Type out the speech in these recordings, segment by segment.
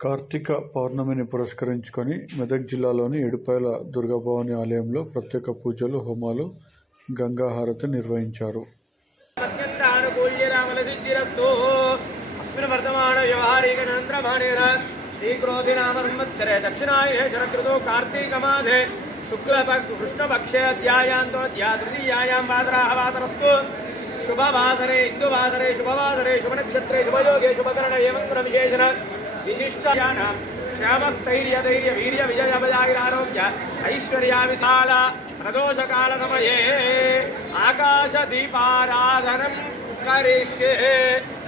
కార్తీక పౌర్ణమిని పురస్కరించుకొని మెదక్ జిల్లాలోని ఏడుపాయల దుర్గాభవాని ఆలయంలో ప్రత్యేక పూజలు, హోమాలు, గంగా హారతి నిర్వహించారు. शुक्लकृष्णपक्षे अध्यायांतो तृतीयायां वादराहवादरस्तु शुभवासरे इंदुवासरे शुभवासरे शुभनक्षत्रे शुभयोगे शुभकरणे मंगलविशेषण विशिष्टानां श्यामस्थैर्य धैर्य वीर्य विजय बलागिरारोग्य ऐश्वर्याविशाल प्रदोषकाल समये आकाशदीपाराधनं करिष्ये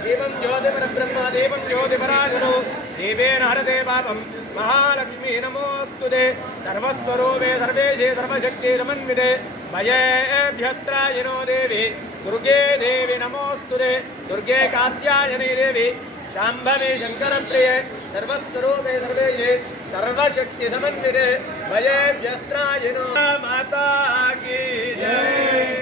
देवं ज्योतिर्ब्रह्म देवं ज्योतिपराजनो देवेन हरते पापं महालक्ष्मी नमोस्तुते सर्वस्वरूपे सर्वेशे सर्वशक्ति समन्विते भयेभ्यस्त्रायिनो देवी दुर्गे देवी नमोस्तुते दुर्गे कात्यायनी देवी शाम्भवी शंकरप्रिये सर्वस्वरूपे सर्वेशे सर्वशक्ति समन्विते भयेभ्यस्त्रायिनो माता की जय।